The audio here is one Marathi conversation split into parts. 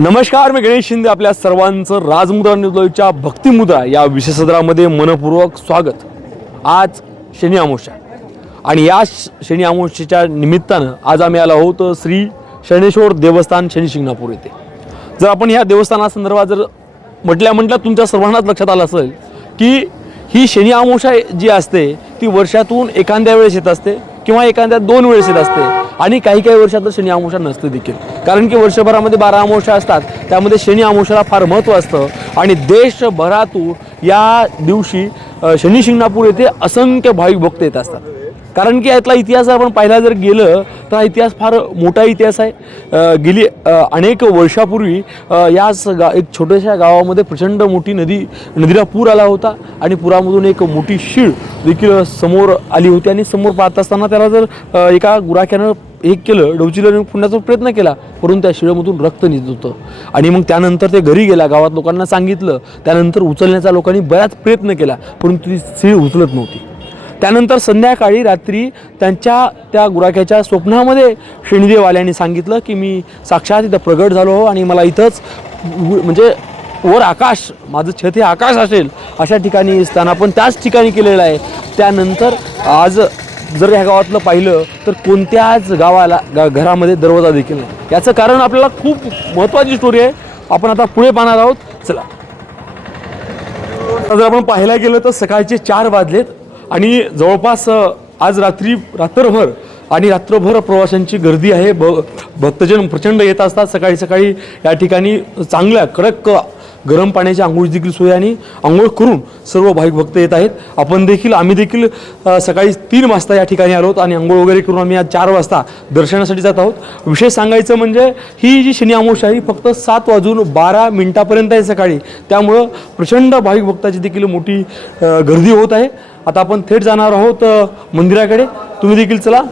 नमस्कार, मी गणेश शिंदे. आपल्या सर्वांचं राजमुद्रा न्यूजच्या भक्तिमुद्रा या विशेष सत्रामध्ये मनपूर्वक स्वागत. आज शनी अमावस्या आणि या शनी अमावस्येच्या निमित्तानं आज आम्ही आलो आहोत श्री शनेश्वर देवस्थान शनी शिंगणापूर येथे. जर आपण ह्या देवस्थानासंदर्भात जर म्हटलं तुमच्या सर्वांनाच लक्षात आलं असेल की ही शनी अमावस्या जी असते ती वर्षातून एखाद्या वेळेस येत असते किंवा एखाद्या 2 वेळेस येत असते आणि काही वर्षात तर शनी अमावस्या नसते देखील. कारण की वर्षभरामध्ये 12 अमावस्या असतात, त्यामध्ये शनी अमावस्याला फार महत्त्व असतं आणि देशभरातून या दिवशी शनी शिंगणापूर येथे असंख्य भाविक भक्त येत असतात. कारण की यातला इतिहास आपण पाहिला जर गेलं तर हा इतिहास फार मोठा इतिहास आहे. गेली अनेक वर्षापूर्वी एक छोट्याशा गावामध्ये प्रचंड मोठी नदीला पूर आला होता आणि पुरामधून एक मोठी शीळ देखील समोर आली होती आणि समोर पाहत असताना त्याला जर एका गुराख्यानं केलं, डवचिलं पुण्याचा प्रयत्न केला, परंतु त्या शिळेमधून रक्त निघत होतं. आणि मग त्यानंतर ते घरी गेला, गावात लोकांना सांगितलं. त्यानंतर उचलण्याचा लोकांनी बराच प्रयत्न केला, परंतु ती शीळ उचलत नव्हती. त्यानंतर संध्याकाळी रात्री त्या गुराख्याच्या स्वप्नामध्ये शनिदेव आल्याने सांगितलं की मी साक्षात इथं प्रगट झालो हो आणि मला इथंच म्हणजे वर आकाश, माझं छत हे आकाश असेल अशा ठिकाणी स्थान आपण त्याच ठिकाणी केलेलं आहे. त्यानंतर आज जर ह्या गावातलं पाहिलं तर कोणत्याच घरामध्ये दरवाजा देखील नाही. याचं कारण आपल्याला खूप महत्त्वाची स्टोरी आहे, आपण आता पुढे पाहणार आहोत. चला, जर आपण पाहायला गेलं तर सकाळचे 4 वाजलेत आणि जवळपास आज रात्रभर प्रवाशांची गर्दी आहे. भक्तजन प्रचंड येत असतात. सकाळी या ठिकाणी चांगल्या कडक गरम पाण्याची आंघोळ देखील सोय आणि आंघोळ करून सर्व भाविक भक्त येत आहेत. आम्ही देखील सकाळी 3 वाजता या ठिकाणी आलो आहोत आणि आंघोळ वगैरे करून आम्ही आज 4 वाजता दर्शनासाठी जात आहोत. विशेष सांगायचं म्हणजे ही जी शनी अमावस्या ही फक्त 7:12 आहे सकाळी. त्यामुळं प्रचंड भाविक भक्ताची देखील मोठी गर्दी होत आहे. आता आपण थेट जाणार आहोत मंदिराकडे. तुम्ही देखील चला.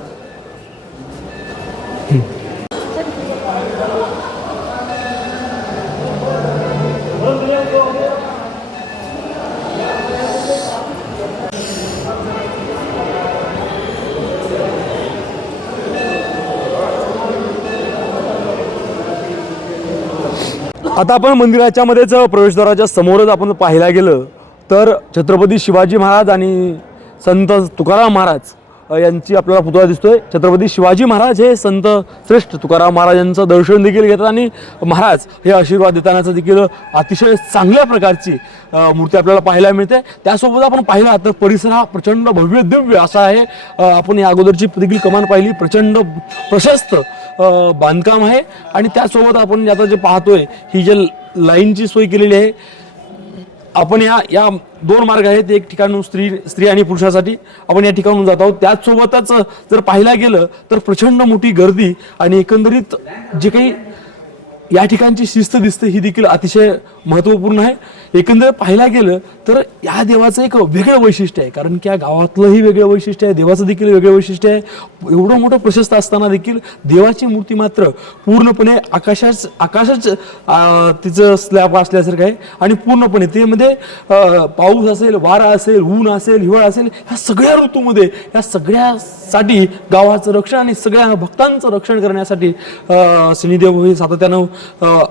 आता आपण मंदिराच्या मध्येच प्रवेशद्वाराच्या समोरच आपण पाहायला गेलं तर छत्रपती शिवाजी महाराज आणि संत तुकाराम महाराज यांची आपल्याला पुतळा दिसतोय. छत्रपती शिवाजी महाराज हे संत श्रेष्ठ तुकाराम महाराजांचं दर्शन देखील घेतात आणि महाराज हे आशीर्वाद देतानाचं देखील अतिशय चांगल्या प्रकारची मूर्ती आपल्याला पाहायला मिळते. त्यासोबत आपण पाहिला तर परिसर हा प्रचंड भव्य दिव्य असा आहे. आपण या अगोदरची देखील कमान पाहिली, प्रचंड प्रशस्त बांधकाम आहे आणि त्यासोबत आपण आता जे पाहतोय ही जे लाईनची सोय केलेली आहे. आपण या 2 मार्ग आहेत, एक ठिकाणून स्त्री आणि पुरुषासाठी आपण या ठिकाणून जात आहोत. त्याचसोबतच जर पाहायला गेलं तर प्रचंड मोठी गर्दी आणि एकंदरीत जे काही या ठिकाणची शिस्त दिसते ही देखील अतिशय महत्त्वपूर्ण आहे. एकंदरीत पाहायला गेलं तर या देवाचं एक वेगळं वैशिष्ट्य आहे, कारण की या गावातलंही वेगळं वैशिष्ट्य आहे, देवाचं देखील वेगळं वैशिष्ट्य आहे. एवढं मोठं प्रशस्त असताना देखील देवाची मूर्ती मात्र पूर्णपणे आकाशच तिचं स्लॅब असल्यासारखं आहे आणि पूर्णपणे ते मध्ये पाऊस असेल, वारा असेल, ऊन असेल, हिवाळा असेल, ह्या सगळ्या ऋतूमध्ये या सगळ्यासाठी गावाचं रक्षण आणि सगळ्या भक्तांचं रक्षण करण्यासाठी शनिदेव हे सातत्यानं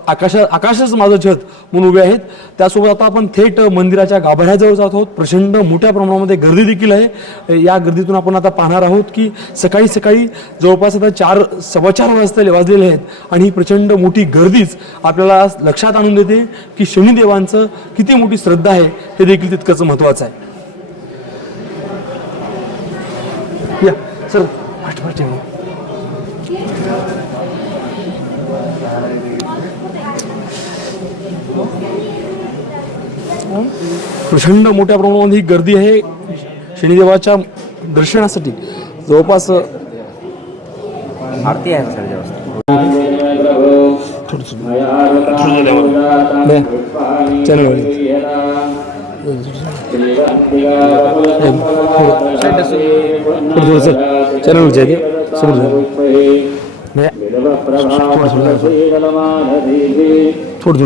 आकाशच माझं छत म्हणून उभे आहेत. त्यासोबत आता आपण थेट मंदिराच्या गाभाऱ्याजवळ जात आहोत. प्रचंड मोठ्या प्रमाणामध्ये गर्दी देखील आहे. या गर्दीतून आपण आता पाहणार आहोत की सकाळी जवळपास आता 4:15 वाजलेले आहेत आणि ही प्रचंड मोठी गर्दीच आपल्याला लक्षात आणून देते की शनिदेवांचं किती मोठी श्रद्धा आहे हे देखील तितकंच महत्त्वाचं आहे. या सर प्रचंड मोठ्या प्रमाणामध्ये ही गर्दी आहे शनिदेवाच्या दर्शनासाठी. जवळपास आरती आहे सर थोडं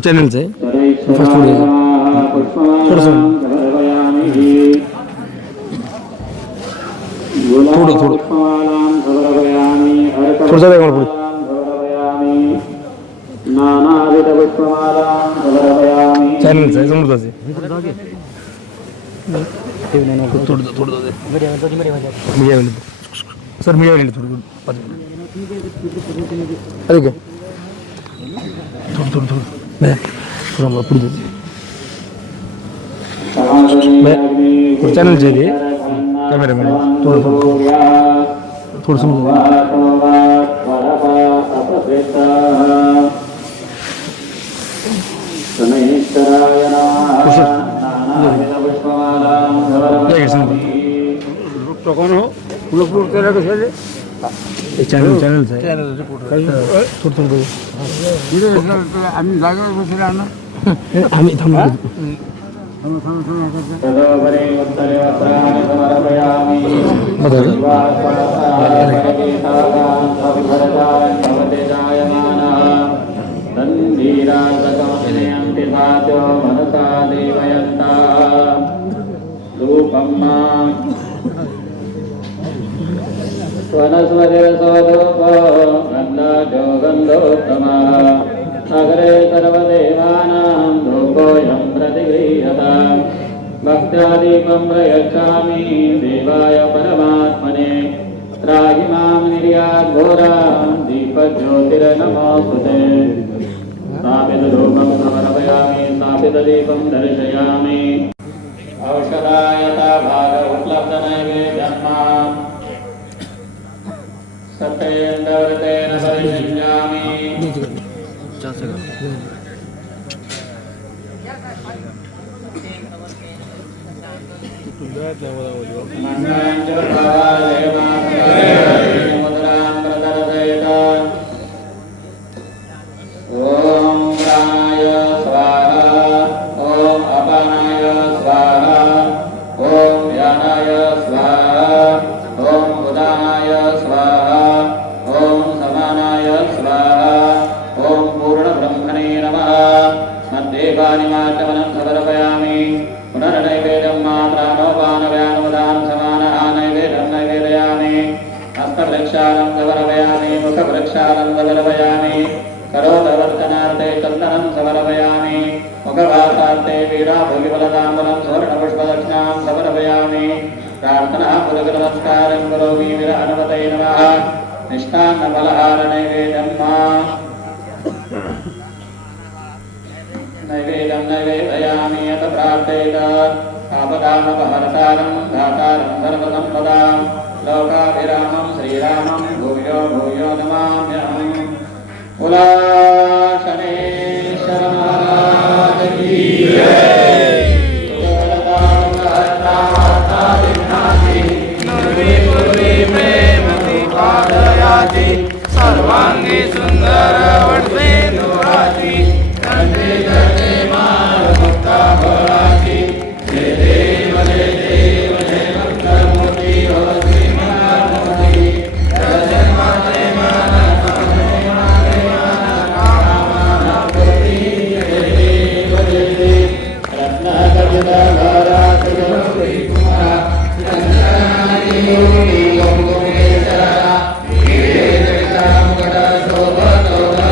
चॅनलचं आहे फर्स्ट थोडं पुढचा वेगळा पुढे चॅनलचं आहे समोरचं सर मीडिया थोडं अरे काय थोडं पुढे चॅनलचे आहे ते कॅमेरामॅन थोडं समजून चॅनलचं आहे थोडं आम्ही जागेवर बसला ना आम्ही थांबलो अग्रे सर्वदेवानां धूपोऽयं प्रतिगृह्यताम् भक्त्यादीपं प्रयच्छामि देवाय परमात्मने त्राहि मां निर्याद्घोरां दीपज्योतिर्नमोऽस्तुते स्थापितधूपं समर्पयामि स्थापितदीपं दर्शयामि औषधायता भाग उपलब्धनैवेद्यं सत्येन्द्रव्रतेन परिषिञ्जामि ओम प्राणाय स्वाहा ओम अपानाय स्वाहा ओम व्यानाय स्वाहा ओम उदानाय स्वाहा ओम समानाय स्वाहा ओम पूर्णब्रह्मणे नमः मध्ये पाणिमाचमनं समर्पयामि पुनर्नैवेद्यं मात्रानोपानव्यानोदानं समानः नैवेद्यं नैवेदयामि हस्तप्रक्षालं समर्पयामि मुखप्रक्षालं समर्पयामि करोदवर्तनार्थे चन्दनं समर्पयामि मुखवासार्थे वीराभोगिफलताम्बूलं सुवर्णपुष्पदक्षिणां समर्पयामि प्रार्थनापूर्वकनमस्कारं करोमि वीरहनुमते नमः निष्ठान्नफलहारनैवेद्यं नैवेद्यं नैवेदयामि यत प्रार्थेत आपदामपहर्तारं धातारं सर्वसम्पदां लोकाभिरामं श्रीरामं भूयो भूयो नमाम्यहम् शनेश्वर महाराज की सर्वांगी सुंदर वडसे दुराची कंठे जटे माळ भक्ता भोळाची जय देव जय देव जय मंगल मूर्ती हो श्री महाराज जय माते मन कामे मन कामना पूर्ती जय देव जय देव रत्नाकर्षित घरात गौरी कुमार चंद्रानी मूर्ती गोकुलेश्वरा गिरे जगता मुकुट शोभतो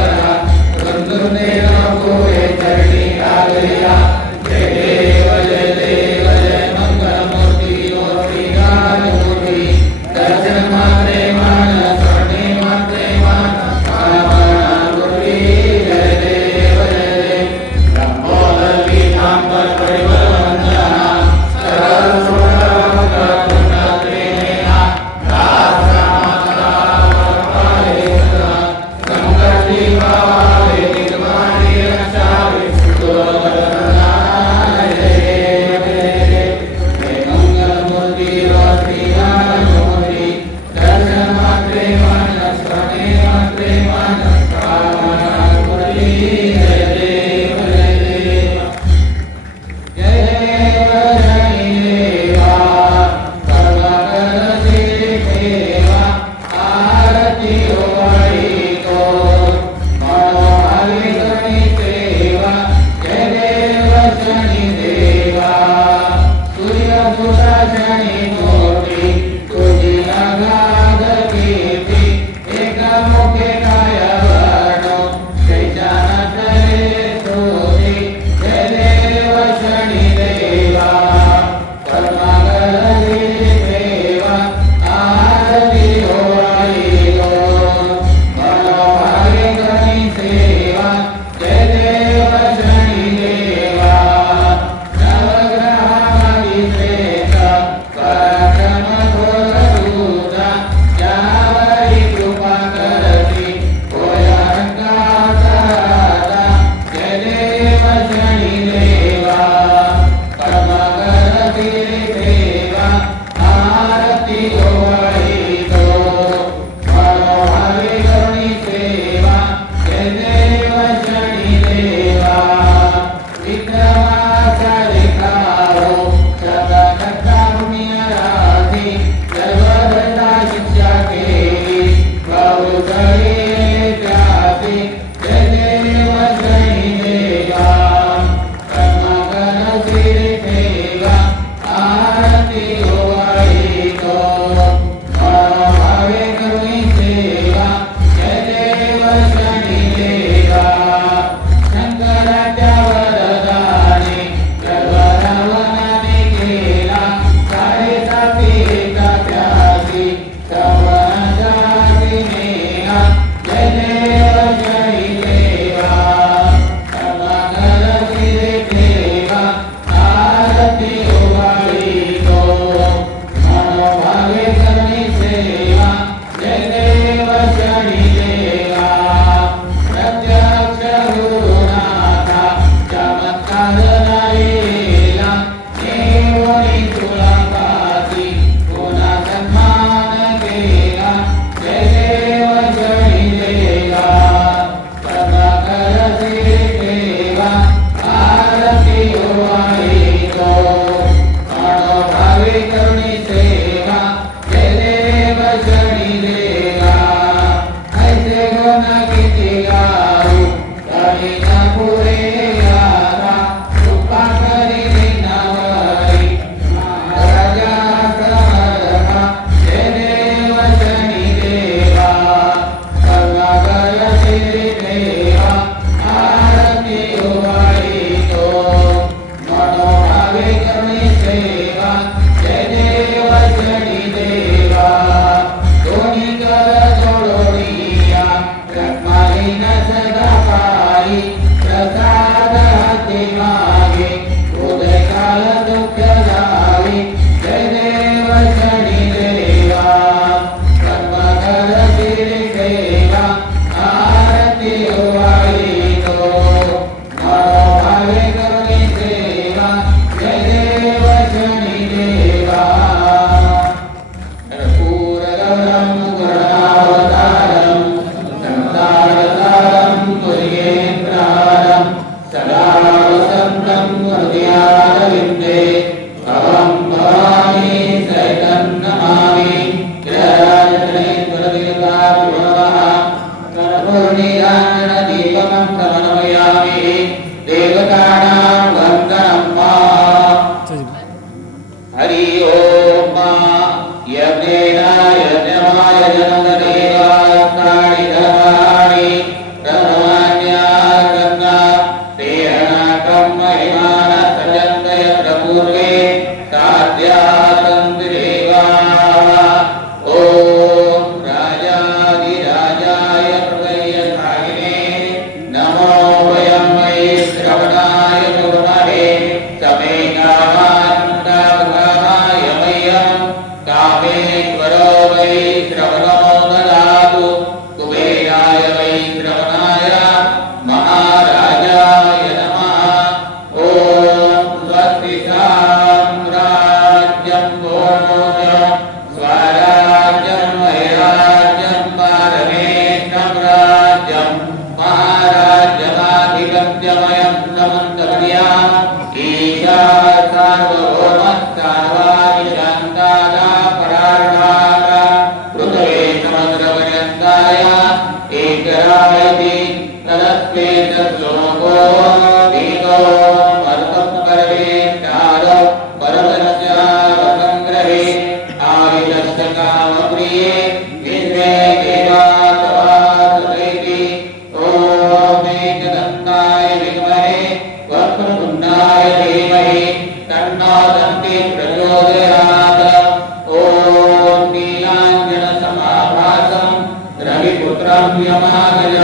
पुत्रं यमालय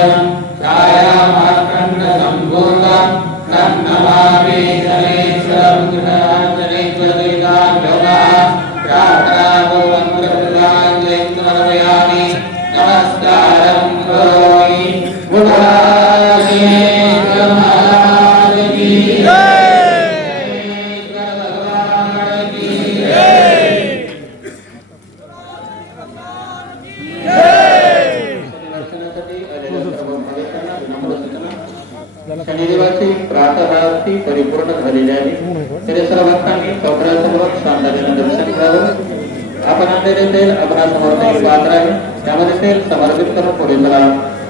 छायामार्कण्डसम्भूतं तं नमामि शनेश्वरं गृहाञ्जनेश्वरदेकान् योगाः प्रार्थनापूर्वं नमस्कारं करोमि बुधायेश्वर महाराज की ईश्वर भगवान की शनिदेवाची प्रातःआरती परिपूर्ण झालेली आहे. तरी सर्व भक्तांनी चौकड्यासमोर शांततेने दर्शन घ्यावं. आपण आणलेले तेल आपणासमोर नाही पात्र आहे, त्यामध्ये तेल समर्पित करून पुढे चला.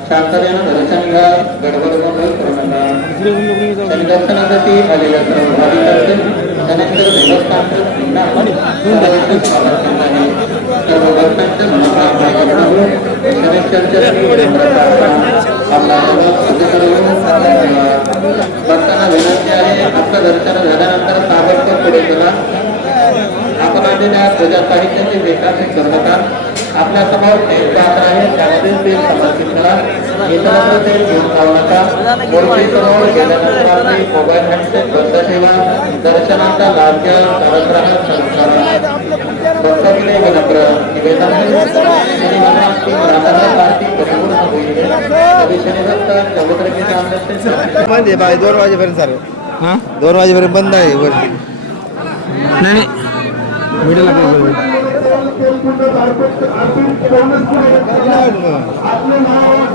शांततेने दर्शन घ्या, गडबड गोंधळ करू नका. शनी दर्शनासाठी आलेल्या सर्व भाविकांचे शनेश्वर देवस्थानचे पुन्हा सर्वांचे स्वागत करत आहे. सर्व भक्तांचे मनोकामना करून शनेश्वरच्या आपला भक्तांना विनंती आहे, आपलं दर्शन झाल्यानंतर ताबडतोब पुढे चला. आपण आणलेल्या पूजा साहित्याचे विकास करू नका. आपल्या समोर तेल पात्र आहे, त्यामध्ये तेल समर्पित करा. इतरत्र तेल घेऊन जाऊ नका. मूर्ती समोर गेल्यानंतर आपली मोबाईल हँडसेट बंद ठेवा. दर्शनाचा लाभ घ्या. करत राहा. भक्तांकडे विनम्र निवेदन आहे, शनी महाराजची प्रातः आरती परिपूर्ण होईल. कधी शनी भक्त चौधरीचे आमदार बंद आहे बाय 2 वाजेपर्यंत सर. हां 2 वाजेपर्यंत बंद आहे वरती. नाही मिडल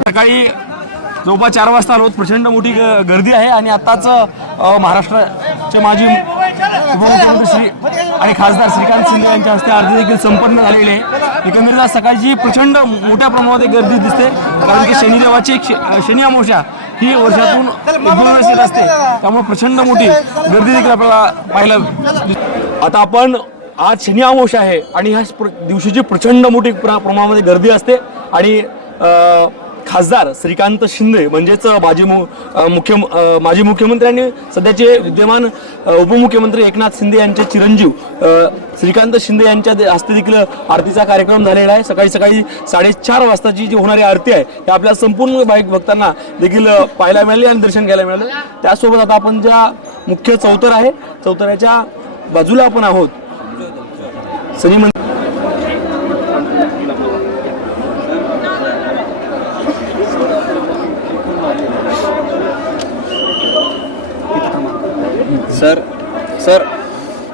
सकाळी जवळपास 4 वाजता आलो. प्रचंड मोठी गर्दी आहे आणि आत्ताच महाराष्ट्राचे माजी उपमुख्यमंत्री श्री आणि खासदार श्रीकांत शिंदे यांच्या हस्ते आरती देखील संपन्न झालेली आहे. एकंदरीत आज सकाळची प्रचंड मोठ्या प्रमाणात गर्दी दिसते, कारण की शनिदेवाची शनी अमावस्या ही वर्षातून 1-2 वेळेस येत असते, त्यामुळे प्रचंड मोठी गर्दी देखील आपल्याला पाहायला आता आपण आज शनी अमावस्या आहे आणि ह्या दिवशीची प्रचंड मोठी प्रमाणामध्ये गर्दी असते आणि खासदार श्रीकांत शिंदे म्हणजेच माजी मुख्यमंत्री आणि सध्याचे विद्यमान उपमुख्यमंत्री एकनाथ शिंदे यांचे चिरंजीव श्रीकांत शिंदे यांच्या हस्ते देखील आरतीचा कार्यक्रम झालेला आहे. सकाळी 4:30 वाजताची जी होणारी आरती आहे ही आपल्या संपूर्ण भाविक भक्तांना देखील पाहायला मिळाली आणि दर्शन घ्यायला मिळालं. त्यासोबत आता आपण ज्या मुख्य चौतर आहे चौतऱ्याच्या बाजूला आपण आहोत. शनी मंदिर सर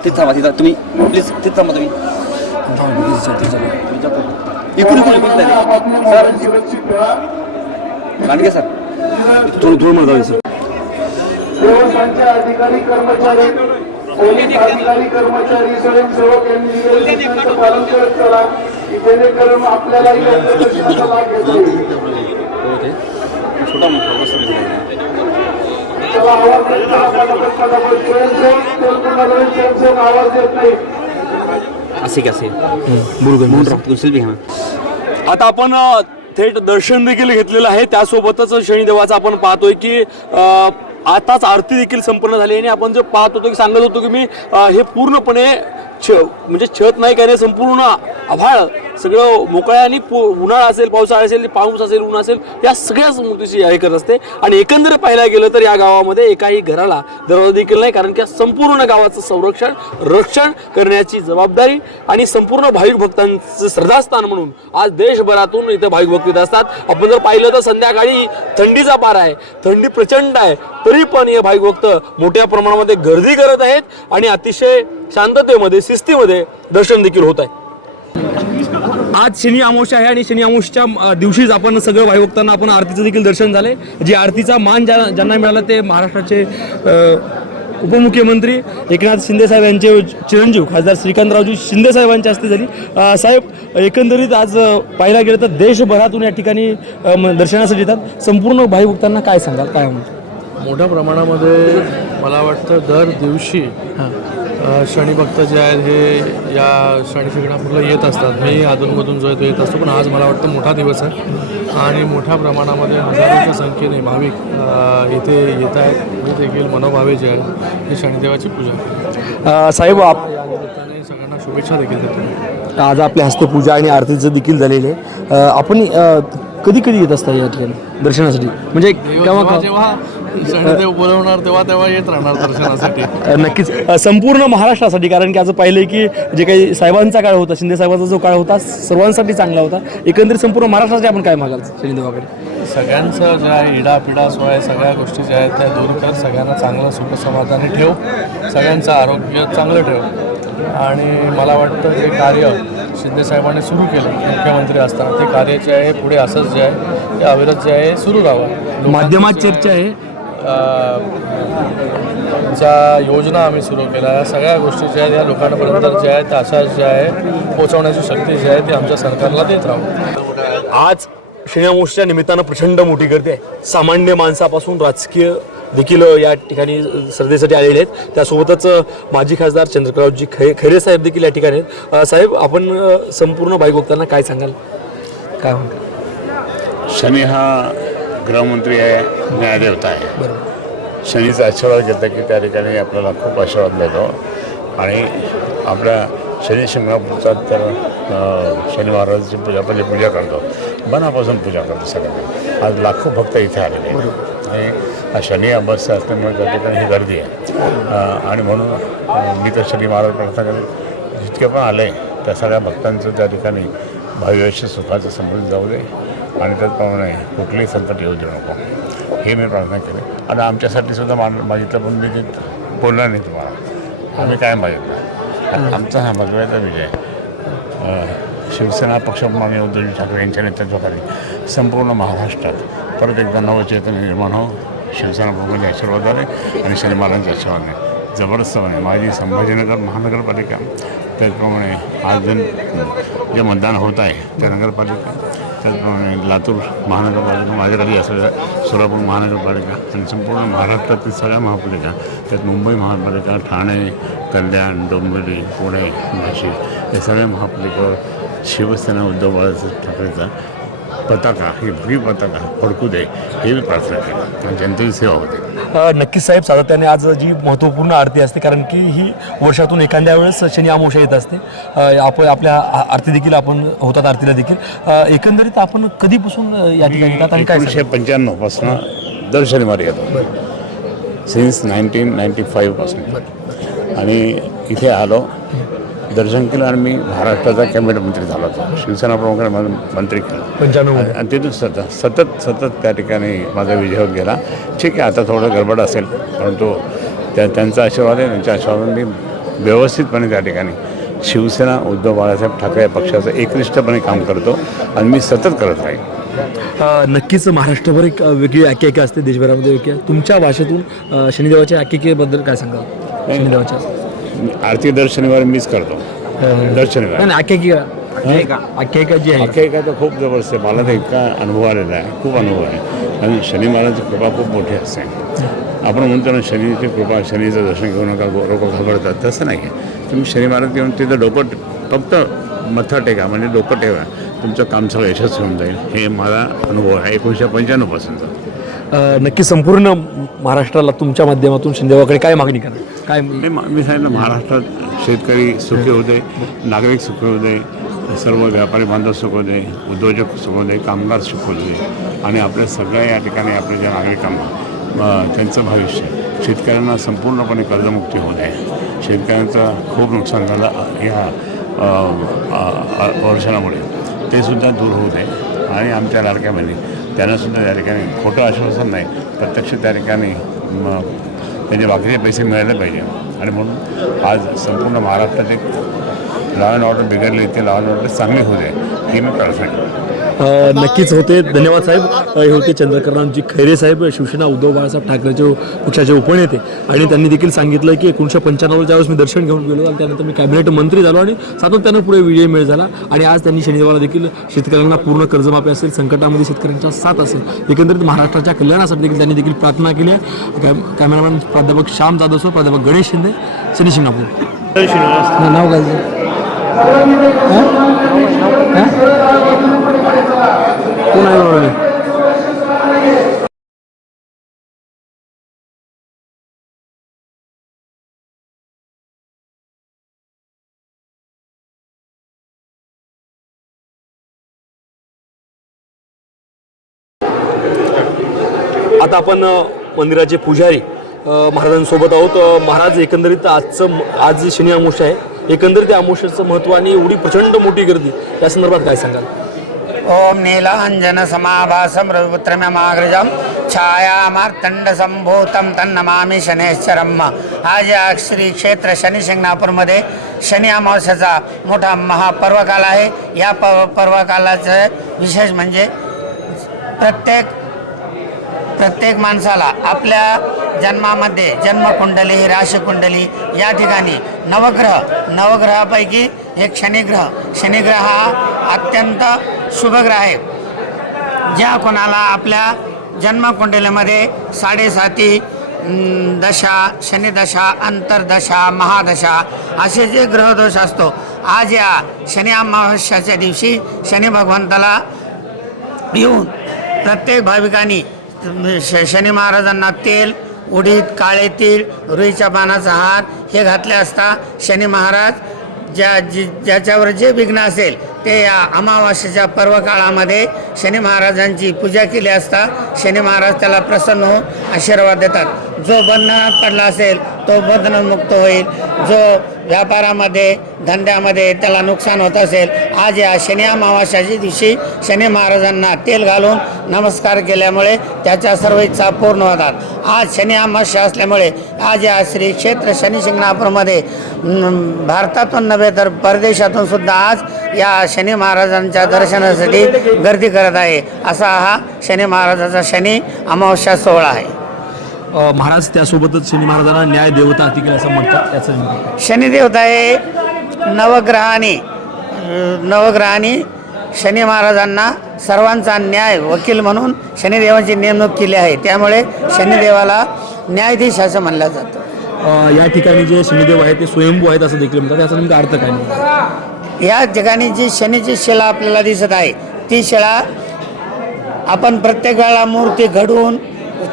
तिथं थांबा. तिथं तुम्ही प्लीज तिथं थांबा. तुम्ही इकडून सर लांडगे सर थोडं मला जाऊ सर. देवस्थानचे अधिकारी कर्मचारी, पोलीस अधिकारी कर्मचारी, स्वयंसेवक यांनी नियमांचं पालन करत चला, जेणेकरून आपल्याला दर्शनाचा लाभ घेता येईल. चला आवाज देत चला, पटापट. स्वयंसेवक आवाज देत नाही. आता आपण थेट दर्शन देखील घेतलेलं आहे. त्यासोबतच शनिदेवाचं आपण पाहतोय की आताच आरती देखील संपन्न झाली आणि आपण जे पाहत होतो की सांगत होतो की मी हे पूर्णपणे म्हणजे छत नाही काय नाही, संपूर्ण आभाळ सगळं मोकळं आणि उन्हाळा असेल, पावसाळा असेल, पाऊस असेल, ऊन असेल, या सगळ्याच मूर्तीची हे करत असते. आणि एकंदर पाहायला गेलं तर या गावामध्ये एकाही घराला दरवाजा देखील नाही, कारण की संपूर्ण गावाचं रक्षण करण्याची जबाबदारी आणि संपूर्ण भाविक भक्तांचं श्रद्धास्थान म्हणून आज देशभरातून इथे भाविक भक्त येत असतात. आपण जर पाहिलं तर संध्याकाळी थंडीचा पारा आहे, थंडी प्रचंड आहे, तरी पण हे भाविक भक्त मोठ्या प्रमाणामध्ये गर्दी करत आहेत आणि अतिशय शांततेमध्ये शिस्तीमध्ये दर्शन देखील होत आहे. आज शनी अमावस्या आहे आणि शनी अमावस्याच्या दिवशीच आपण सगळं भाविभक्तांना आपण आरतीचं देखील दर्शन झालंय. जी आरतीचा मान ज्यांना मिळाला ते महाराष्ट्राचे उपमुख्यमंत्री एकनाथ शिंदे साहेब यांचे चिरंजीव खासदार श्रीकांतरावजी शिंदे साहेबांच्या हस्ते झाली. साहेब, एकंदरीत आज पाहायला गेलं तर देशभरातून या ठिकाणी दर्शनासाठी येतात. संपूर्ण भाविभक्तांना काय सांगाल, काय म्हणतात? मोठ्या प्रमाणामध्ये मला वाटतं दर दिवशी शनिभक्त जे आहेत हे या शनी शिंगणापूरला येत असतात. मी अधूनमधून जो आहे तो येत असतो, पण आज मला वाटतं मोठा दिवस आहे आणि मोठ्या प्रमाणामध्ये हजारोच्या संख्येने भाविक इथे येत आहेत. हे देखील मनोभावे जे आहे ही शनिदेवाची पूजा. साहेब, या निमित्ताने सगळ्यांना शुभेच्छा देखील देतो. आज आपल्या हस्ते पूजा आणि आरतीचं देखील झालेलं आहे. आपण कधी कधी येत असता या ठिकाणी दर्शनासाठी म्हणजे केव्हा जेव्हा शनिदेव बोलवणार तेव्हा तेव्हा येत राहणार दर्शनासाठी. नक्कीच संपूर्ण महाराष्ट्रासाठी, कारण की आज पाहिलं की जे काही साहेबांचा काळ होता, शिंदे साहेबांचा जो काळ होता सर्वांसाठी चांगला होता. एकंदरीत संपूर्ण महाराष्ट्रासाठी आपण काय मागाल शनिदेवाकडे? सगळ्यांचं जे आहे इडापिडा सोय सगळ्या गोष्टी ज्या आहेत त्या दूर कर, सगळ्यांना चांगलं सुख समाधानी ठेव, सगळ्यांचं आरोग्य चांगलं ठेव. आणि मला वाटतं जे कार्य शिंदेसाहेबांनी सुरू केलं मुख्यमंत्री असताना ते कार्य जे आहे पुढे असंच जे आहे ते अविरत जे आहे सुरू राहावं. माध्यमात चर्चा आहे ज्या योजना आम्ही सुरू केल्या या सगळ्या गोष्टी ज्या आहेत या लोकांपर्यंत ज्या आहेत त्या अशा ज्या आहे पोहोचवण्याची शक्ती जी आहे ती आमच्या सरकारला देत राहू. आज शनिअमावस्येच्या निमित्तानं प्रचंड मोठी गर्दी आहे. सामान्य माणसापासून राजकीय देखील या ठिकाणी स्पर्धेसाठी आलेले आहेत. त्यासोबतच माजी खासदार चंद्रकांतजी खैरे साहेब देखील या ठिकाणी आहेत. साहेब, आपण संपूर्ण भाई भक्तांना काय सांगाल? काय म्हणतो? शनी हा गृहमंत्री आहे, न्यायदेवता आहे. बरोबर. शनीचा आशीर्वाद घेतला की त्या ठिकाणी आपल्याला खूप आशीर्वाद मिळतो. आणि आपल्या शनी शिंगणापूरचा तर शनी महाराजांची पूजा करतो, मनापासून पूजा करतो सगळ्यांना. आज लाखो भक्त इथे आलेले आहेत आणि हा शनी अमावस्या असल्यामुळे त्या ठिकाणी ही गर्दी आहे. आणि म्हणून मी तर शनी महाराज प्रार्थना करेन जितके पण आले त्या सगळ्या भक्तांचं त्या ठिकाणी भाविष्य सुखाचं समृद्धी जाऊ दे आणि त्याचप्रमाणे कुठलीही संकट येऊ देऊ नको हे मी प्रार्थना केली. आणि आमच्यासाठी सुद्धा मागितलं, पण मी ते बोलणार नाही तुम्हाला. आम्ही काय मागितलं? आमचा हा भगव्याचा विजय. शिवसेना पक्षप्रमाणे उद्धवजी ठाकरे यांच्या नेतृत्वाखाली संपूर्ण महाराष्ट्रात परत एकदा नवचैतन्य निर्माण हो. शिवसेना प्रमुखांचे आशीर्वाद आले आणि शनी महाराजांचे आशीर्वाद आहे जबरदस्तपणे. माझी संभाजीनगर महानगरपालिका, त्याचप्रमाणे आज जे मतदान होत आहे त्या नगरपालिका, त्याचप्रमाणे लातूर महानगरपालिका, माझ्याखाली असलेल्या सोलापूर महानगरपालिका आणि संपूर्ण महाराष्ट्रातील सगळ्या महापालिका, त्यात मुंबई महापालिका, ठाणे, कल्याण, डोंबिवली, पुणे, नाशिक या सगळ्या महापालिकेवर शिवसेना उद्धव बाळासाहेब ठाकरेचा पताका, ही भव्य पताका फडकू दे हे मी प्रार्थना केली आणि जनतेची सेवा होते. नक्कीच साहेब, सातत्याने आज जी महत्त्वपूर्ण आरती असते, कारण की ही वर्षातून एखाद्या वेळेस शनी अमावस्या येत असते. आपण आपल्या आरती देखील आपण होतात आरतीला देखील. एकंदरीत आपण कधीपासून या ठिकाणी येतात आणि काय? 1995 पासून दर शनिवारी येतो, सिन्स 1995 पासून. आणि इथे आलो, दर्शन केलं आणि मी महाराष्ट्राचा कॅबिनेट मंत्री झाला होता. शिवसेना प्रमुखाने मंत्री केलं 95. आणि तिथून सतत त्या ठिकाणी माझा विजय होत गेला. ठीक आहे, आता थोडं गडबड असेल, परंतु त्यांचा आशीर्वाद आहे. त्यांच्या आशीर्वादाने मी व्यवस्थितपणे त्या ठिकाणी शिवसेना उद्धव बाळासाहेब ठाकरे या पक्षाचं एकनिष्ठपणे काम करतो आणि मी सतत करत राहील. नक्कीच महाराष्ट्रभर एक वेगळी आख्यायिका असते, देशभरामध्ये वेगळी. तुमच्या भाषेतून शनिदेवाच्या आख्यायिकेबद्दल काय सांगाल? शनिदेवाच्या आरती दर शनिवारी मीच करतो, दर शनिवारी. नाही, आख्यायिका जी आहे आख्यायिका तर खूप जबरदस्त आहे. मला तर इतका अनुभव आलेला आहे, खूप अनुभव आहे. आणि शनी महाराजांची कृपा खूप मोठी असते. आपण म्हणतो ना शनीची कृपा, शनीचं दर्शन घेऊ नका, लोकं घाबरतात, तसं नाही आहे. तुम्ही शनी महाराज घेऊन तिथं डोकं फक्त मथा टेका, म्हणजे डोकं ठेवा, तुमचं काम सगळं यशस्वी होऊन जाईल. हे माझा अनुभव आहे 1995 पासूनचा. नक्की संपूर्ण महाराष्ट्राला तुमच्या माध्यमातून शिंदेवाकडे काय मागणी करा? काय मी सांगितलं, महाराष्ट्रात शेतकरी सुखी होते, नागरिक सुखी होते, सर्व व्यापारी बांधव सुख होते, उद्योजक सुख होते, कामगार सुख होते आणि आपल्या सगळ्या या ठिकाणी आपल्या ज्या नागरिकांना त्यांचं भविष्य, शेतकऱ्यांना संपूर्णपणे कर्जमुक्ती होत आहे. शेतकऱ्यांचं खूप नुकसान झालं या वर्षामुळे, ते सुद्धा दूर होत आहे. आणि आमच्या लाडक्या बहिणी त्यांनासुद्धा त्या ठिकाणी खोटं आश्वासन नाही, प्रत्यक्ष त्या ठिकाणी त्यांचे बाकीचे पैसे मिळाले पाहिजे. आणि म्हणून आज संपूर्ण महाराष्ट्रात एक लॉ अँड ऑर्डर बिघडली, ते लॉ अँड ऑर्डर चांगली होते ही मी प्रार्थना करतो. नक्कीच होते. धन्यवाद साहेब. हे होते चंद्रकांतजी खैरे साहेब, शिवसेना उद्धव बाळासाहेब ठाकरेचे पक्षाचे उपनेते. आणि त्यांनी देखील सांगितलं की 1995 ज्यावेळेस मी दर्शन घेऊन गेलो आणि त्यानंतर मी कॅबिनेट मंत्री झालो आणि सातत्यानं पुढे विजय मिळ झाला. आणि आज त्यांनी शनिदेवाला देखील शेतकऱ्यांना पूर्ण कर्जमाफी असेल, संकटामध्ये शेतकऱ्यांच्या साथ असेल, एकंदरीत महाराष्ट्राच्या कल्याणासाठी देखील त्यांनी देखील प्रार्थना केली आहे. कॅमेरामॅन प्राध्यापक श्याम जाधव, प्राध्यापक गणेश शिंदे, शनी शिंगणापूर. नाव काय? कोण आहे? आता आपण मंदिराचे पुजारी महाराजांसोबत आहोत. महाराज, एकंदरीत आज शनी अमावस्या आहे, एकंदरीत अमावस्येचं महत्त्व आणि एवढी प्रचंड मोठी गर्दी या संदर्भात काय सांगाल? ओम नीलांजन समाभासम रविपुत्रम्यमाग्रजम छायामार्तंड संभूतम तन्नमामि शनैश्चरम. आज या श्री क्षेत्र शनी शिंगणापूरमध्ये शनी अमावस्याचा मोठा महापर्वकाल आहे. या पर्वकालाचं विशेष म्हणजे प्रत्येक माणसाला आपल्या जन्मामध्ये जन्मकुंडली, राशीकुंडली या ठिकाणी नवग्रहापैकी एक शनिग्रह हा अत्यंत शुभ ग्रह आहे. ज्या कोणाला आपल्या जन्मकुंडलीमध्ये 7.5 दशा, शनिदशा, अंतर्दशा, महादशा असे जे ग्रहदोष असतो, आज या शनी अमावस्याच्या दिवशी शनी भगवंताला येऊन प्रत्येक भाविकांनी शनी महाराजांना तेल, उडीद, काळे तीळ, रुईच्या पानाचा हार हे घातले असता शनी महाराज ज्याच्यावर जे विघ्न असेल ते या अमावास्येच्या पर्वकाळामध्ये शनी महाराजांची पूजा केली असता शनी महाराज त्याला प्रसन्न होऊन आशीर्वाद देतात. जो बंधनात पडला असेल तो बंधनमुक्त होईल. जो व्यापारामध्ये, धंद्यामध्ये त्याला नुकसान होत असेल, आज या शनी अमावास्याच्या दिवशी शनी महाराजांना तेल घालून नमस्कार केल्यामुळे त्याच्या सर्व इच्छा पूर्ण होतात. आज शनी अमावस्या असल्यामुळे आज या श्री क्षेत्र शनी शिंगणापूरमध्ये भारतातून नव्हे तर परदेशातून सुद्धा आज या शनी महाराजांच्या दर्शनासाठी गर्दी करत आहे. असा हा शनी महाराजाचा शनी अमावस्या सोहळा आहे. महाराज, त्यासोबतच शनी महाराजांना न्याय देवता केलं असं म्हणतात, त्याचं शनिदेवता हे नवग्रहांनी शनी महाराजांना सर्वांचा न्याय वकील म्हणून शनिदेवांची नेमणूक केली आहे. त्यामुळे शनिदेवाला न्यायाधीश असं म्हणलं जातं. या ठिकाणी जे शनिदेव आहेत ते स्वयंभू आहेत असं देखील म्हणतात, याचा नेमका अर्थ काय म्हणतात? या ठिकाणी जी शनीची शिला आपल्याला दिसत आहे ती शिला आपण प्रत्येक वेळा मूर्ती घडवून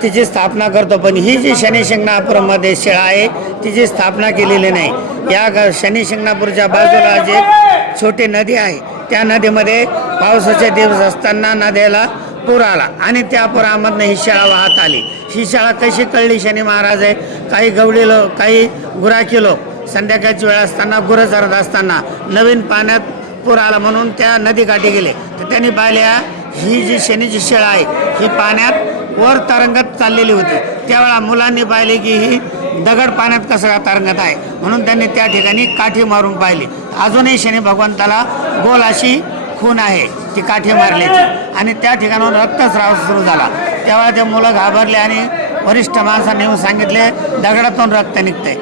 तिची स्थापना करतो, पण ही जी शनी शिंगणापूरमध्ये शिळा आहे तिची स्थापना केलेली नाही. या शनी शिंगणापूरच्या बाजूला जे छोटी नदी आहे त्या नदीमध्ये पावसाचे दिवस असताना नद्याला पूर आला आणि त्या पुरामधनं ही शाळा वाहत आली. ही शाळा कशी कळली? शनी महाराज आहे, काही गवळी लोक, काही गुराखी लोक संध्याकाळची वेळ असताना गुरं चरत असताना नवीन पाण्यात पूर आला म्हणून त्या नदीकाठी गेले, तर त्यांनी पाहिल्या ही जी शनीची शिळा आहे ही पाण्यात वर तरंगत चाललेली होती. त्यावेळा मुलांनी पाहिले की ही दगड पाण्यात कसं का तरंगत आहे, म्हणून त्यांनी त्या ठिकाणी काठी मारून पाहिली. अजूनही शनी भगवंताला गोल अशी खून आहे ती काठी मारल्याची आणि त्या ठिकाणाहून रक्तस्राव सुरू झाला. तेव्हा ते मुलं घाबरले आणि वरिष्ठ माणसांनी येऊन सांगितले दगडातून रक्त निघते.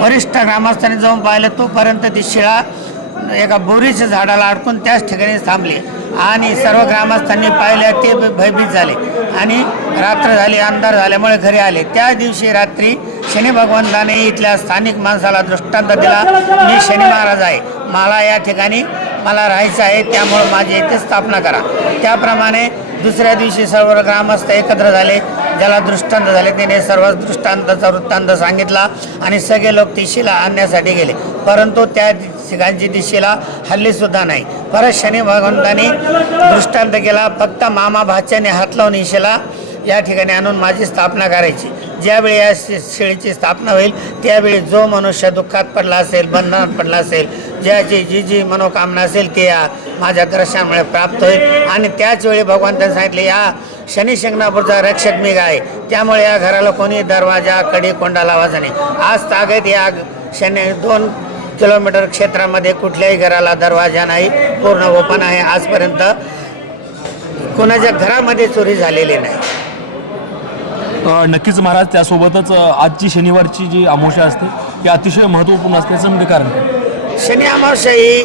वरिष्ठ ग्रामस्थांनी जाऊन पाहिलं, तोपर्यंत ती शिळा एका बोरीच्या झाडाला अडकून त्याच ठिकाणी थांबली आणि सर्व ग्रामस्थांनी पाहिल्या ते भयभीत झाले आणि रात्र झाली, अंधार झाल्यामुळे घरी आले. त्या दिवशी रात्री शनी भगवंताने इथल्या स्थानिक माणसाला दृष्टांत दिला, मी शनी महाराज आहे, मला या ठिकाणी मला राहायचं आहे, त्यामुळे माझी इथे स्थापना करा. त्याप्रमाणे दुसऱ्या दिवशी सर्व ग्रामस्थ एकत्र झाले, ज्याला दृष्टांत झाले त्याने सर्व दृष्टांताचा वृत्तांत सांगितला आणि सगळे लोक ती शिला आणण्यासाठी गेले, परंतु त्या ठिकाणची ती शिला हल्लीसुद्धा नाही. परत शनी भगवंतांनी दृष्टांत केला, फक्त मामा भाच्याने हात लावून ही शिला या ठिकाणी आणून माझी स्थापना करायची. ज्यावेळी या शिळेची स्थापना होईल त्यावेळी जो मनुष्य दुःखात पडला असेल, बंधनात पडला असेल, ज्याची जी मनोकामना असेल ते या माझ्या दर्शनामुळे प्राप्त होईल. आणि त्याच वेळी भगवंतांनी सांगितले या शनी शिंगणापूरचा रक्षक मी आहे, त्यामुळे या घराला कोणी दरवाजा, कडी, कोंडा लावायचा नाही. आज तागत या शनी 2 किलोमीटर क्षेत्रामध्ये कुठल्याही घराला दरवाजा नाही, पूर्ण ओपन आहे. आजपर्यंत कोणाच्या घरामध्ये चोरी झालेली नाही. नक्कीच महाराज, त्यासोबतच आजची शनिवारची जी अमावस्या असते ही अतिशय महत्त्वपूर्ण असते, याचं म्हणजे कारण काय? शनी अमावस्या ही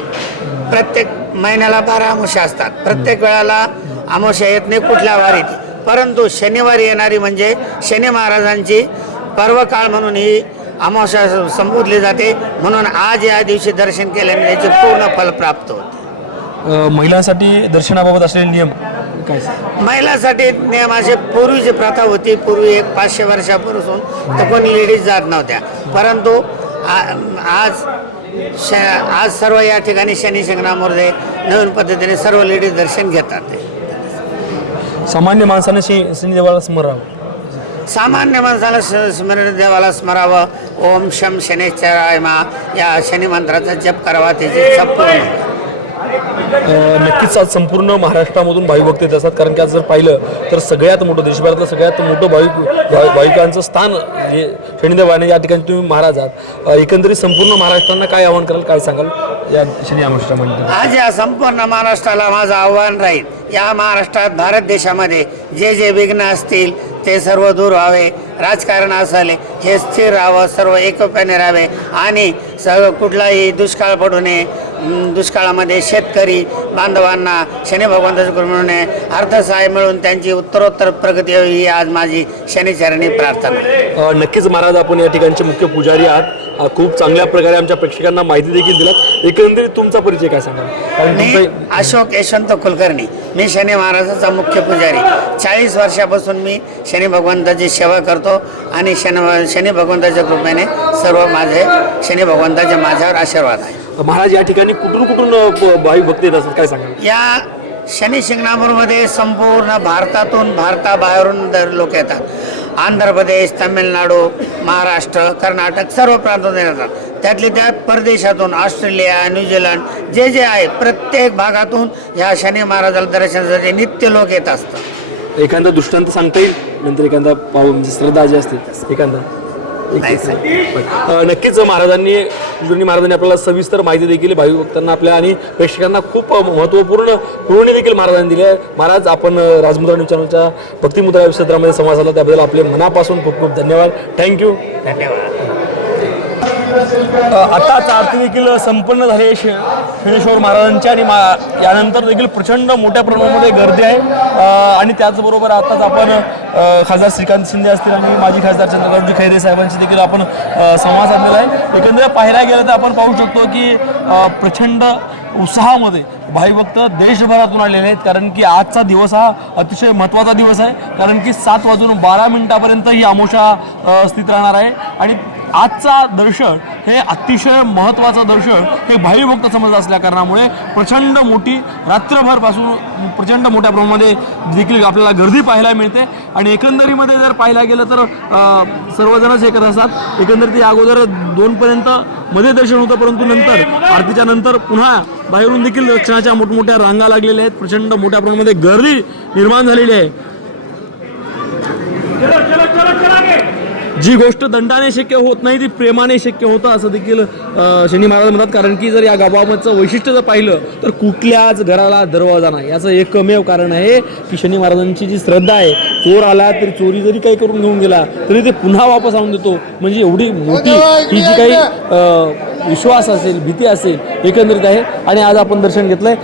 प्रत्येक महिन्याला 12 अमावस्या असतात. प्रत्येक वेळाला अमावस्या येत नाही कुठल्या वारीत, परंतु शनिवारी येणारी म्हणजे शनी महाराजांची पर्वकाळ म्हणून ही अमावस्या संबोधली जाते. म्हणून आज या दिवशी दर्शन केल्याने त्याचे पूर्ण फल प्राप्त होते. महिलांसाठी दर्शनाबाबत असलेले नियम काय? महिलांसाठी नियम असे, पूर्वीची प्रथा होती, पूर्वी एक 500 वर्षापासून तर कोणी लेडीज जात नव्हत्या, परंतु आज सर्व या ठिकाणी शनी शिंगणापूरमध्ये नवीन पद्धतीने सर्व लेडीज दर्शन घेतात. सामान्य माणसाने शनिदेवाला स्मरावं. सामान्य माणसाला स्मरण देवाला स्मरावं. ओम शम शनेश्वराय मा या शनी मंत्राचा जप करावा. त्याची संपूर्ण नक्कीच आज संपूर्ण महाराष्ट्रामधून भाविभक्त येत असतात, कारण की आज जर पाहिलं तर सगळ्यात मोठं देशभरातलं सगळ्यात मोठं भाविकांचं स्थान हे शनिदेव आहे. या ठिकाणी तुम्ही महाराज आहात. एकंदरीत संपूर्ण महाराष्ट्रांना काय आवाहन कराल, काय सांगाल या शनी अमावस्येमध्ये? आज या संपूर्ण महाराष्ट्राला माझं आव्हान राहील, या महाराष्ट्रात भारत देशामध्ये जे जे विघ्न असतील ते सर्व दूर व्हावे. राजकारण असेल हे स्थिर राहावं, सर्व एकोप्याने राहावे आणि सर्व कुठलाही दुष्काळ पडू नये. दुष्काळामध्ये शेतकरी बांधवांना शनी भगवंताच्या कृपेने अर्थसहाय्य मिळून त्यांची उत्तरोत्तर प्रगती व्हावी ही आज माझी शनिचरणी प्रार्थना. नक्कीच महाराज, आपण या ठिकाणचे मुख्य पुजारी आहात. खूप चांगल्या प्रकारे आमच्या प्रेक्षकांना माहिती देखील दिलात. एकंदरीत तुमचा परिचय काय सांगाल? कारण मी अशोक यशवंत कुलकर्णी, मी शनी महाराजाचा मुख्य पुजारी. 40 वर्षापासून मी शनी भगवंताची सेवा करतो आणि शनी भगवंताच्या कृपेने सर्व माझे शनी भगवंताचे माझ्यावर आशीर्वाद आहे. महाराज, या ठिकाणी कुठून कुठून भाविभक्त येत असतात, काय सांगाल? या शनी शिंगणापूरमध्ये संपूर्ण भारताबाहेरून लोक येतात. आंध्र प्रदेश, तामिळनाडू, महाराष्ट्र, कर्नाटक सर्व प्रांतातून येतात. त्यातले त्यात परदेशातून ऑस्ट्रेलिया, न्यूझीलंड जे जे आहे प्रत्येक भागातून ह्या शनी महाराजाला दर्शनासाठी नित्य लोक येत असतात. एखादा दृष्टांत सांगता येईल, नंतर एखादा म्हणजे श्रद्धा जी असते एखादा? नक्कीच महाराजांनी आपल्याला सविस्तर माहिती देखील भाविभक्तांना आपल्या आणि प्रेक्षकांना खूप महत्त्वपूर्ण पुरवणी देखील महाराजांनी दिली आहे. महाराज, आपण राजमुद्रा न्यूज चॅनलच्या भक्तिमुद्रा क्षेत्रामध्ये संवाद साधला त्याबद्दल आपले मनापासून खूप खूप धन्यवाद. थँक्यू. आताच आरती देखील संपन्न झाली आहे शनेश्वर महाराजांची आणि यानंतर देखील प्रचंड मोठ्या प्रमाणामध्ये गर्दी आहे. आणि त्याचबरोबर आताच आपण खासदार श्रीकांत शिंदे असतील आणि माजी खासदार चंद्रकांतजी खैरे साहेबांशी देखील आपण संवाद साधलेला आहे. एकंदरीत पाहायला गेलं तर आपण पाहू शकतो की प्रचंड उत्साहामध्ये भाविभक्त देशभरातून आलेले आहेत, कारण की आजचा दिवस हा अतिशय महत्त्वाचा दिवस आहे. कारण की 7:12 ही अमावस्या स्थित राहणार आहे आणि आजचा दर्शन हे अतिशय महत्त्वाचं दर्शन हे भाविभक्त समजत असल्या कारणामुळे प्रचंड मोठी रात्रभरपासून प्रचंड मोठ्या प्रमाणामध्ये देखील आपल्याला गर्दी पाहायला मिळते. आणि एकंदरीमध्ये जर पाहायला गेलं तर सर्वजणच हे करत असतात. एकंदरीत या अगोदर 2पर्यंत मध्ये दर्शन होतं, परंतु नंतर आरतीच्या नंतर पुन्हा बाहेरून देखील दर्शनाच्या मोठमोठ्या रांगा लागलेल्या आहेत. प्रचंड मोठ्या प्रमाणामध्ये गर्दी निर्माण झालेली आहे. जी गोष्ट दंडाने शक्य होत नाही ती प्रेमाने शक्य होतं असं देखील शनी महाराज म्हणतात. कारण की जर या गावाचं वैशिष्ट्य जर पाहिलं तर कुठल्याच घराला दरवाजा नाही, याचं एकमेव कारण आहे की शनी महाराजांची जी श्रद्धा आहे, चोर आला तरी चोरी जरी काही करून घेऊन गेला तरी ते पुन्हा वापस आणून देतो. म्हणजे एवढी मोठी ही जी काही विश्वास असेल, भीती असेल एकंदरीत आहे. आणि आज आपण दर्शन घेतलंय.